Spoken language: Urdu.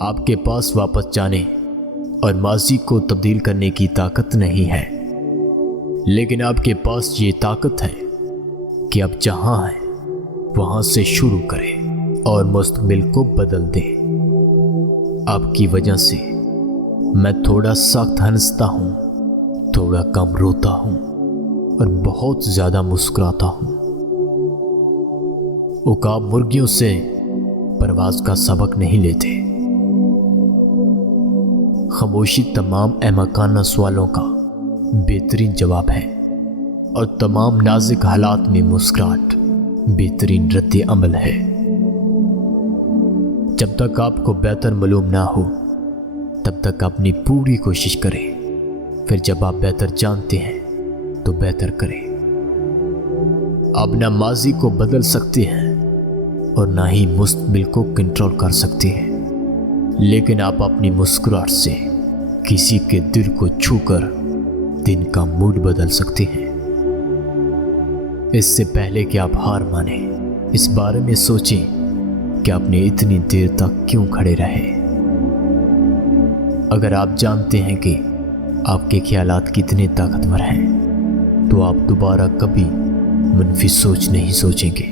آپ کے پاس واپس جانے اور ماضی کو تبدیل کرنے کی طاقت نہیں ہے، لیکن آپ کے پاس یہ طاقت ہے کہ آپ جہاں ہیں وہاں سے شروع کریں اور مستقبل کو بدل دیں۔ آپ کی وجہ سے میں تھوڑا سخت ہنستا ہوں، تھوڑا کم روتا ہوں اور بہت زیادہ مسکراتا ہوں۔ عقاب مرغیوں سے پرواز کا سبق نہیں لیتے۔ خاموشی تمام احمقانہ سوالوں کا بہترین جواب ہے، اور تمام نازک حالات میں مسکراہٹ بہترین رد عمل ہے۔ جب تک آپ کو بہتر معلوم نہ ہو تب تک اپنی پوری کوشش کریں، پھر جب آپ بہتر جانتے ہیں تو بہتر کریں۔ آپ نہ ماضی کو بدل سکتے ہیں اور نہ ہی مستقبل کو کنٹرول کر سکتے ہیں، لیکن آپ اپنی مسکراہٹ سے کسی کے دل کو چھو کر دن کا موڈ بدل سکتے ہیں۔ اس سے پہلے کہ آپ ہار مانیں، اس بارے میں سوچیں کہ آپ نے اتنی دیر تک کیوں کھڑے رہے۔ اگر آپ جانتے ہیں کہ آپ کے خیالات کتنے طاقتور ہیں تو آپ دوبارہ کبھی منفی سوچ نہیں سوچیں گے۔